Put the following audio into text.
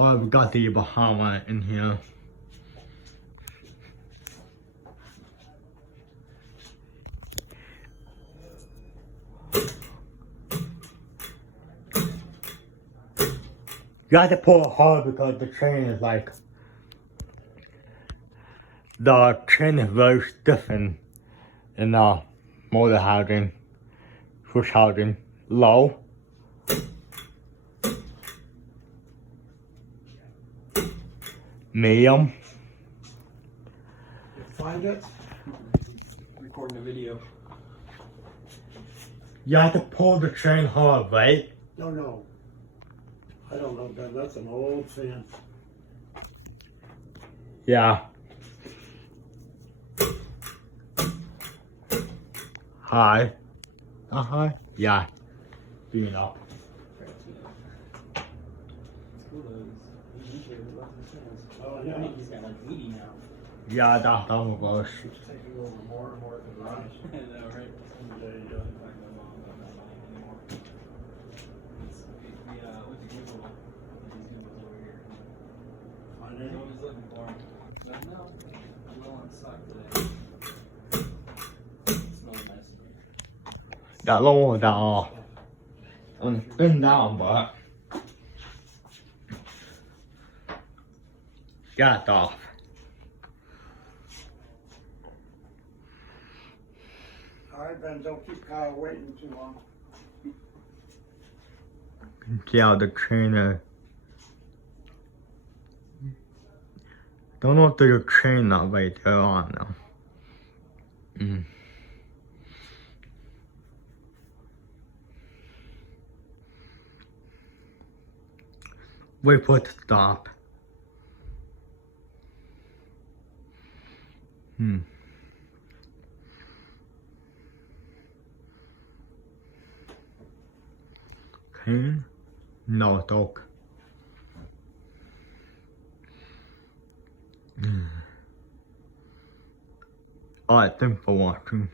Oh, we got the Bahama in here. You have to pull it hard because the chain is like, the chain is very stiff in the motor housing, switch housing, low. Medium. You find it? Recording a video. You have to pull the chain hard, right? No. I don't know, Ben. That's an old fan. Yeah. High. High? Yeah. Being up. Oh, yeah. I think he's got like 80 now. Yeah, that's almost. It's taking over more and more at the garage. I know, right? Find it? Nobody's looking for him. But no, I'm low on stock today. It smells nice in here. That low down. Been down, but. Got it off. All right, Ben. Don't keep Kyle waiting too long. See how the chain is. Don't know if there's a chain not right there on now. Wait for it to stop. Chain? No, dog. Alright, thanks for watching.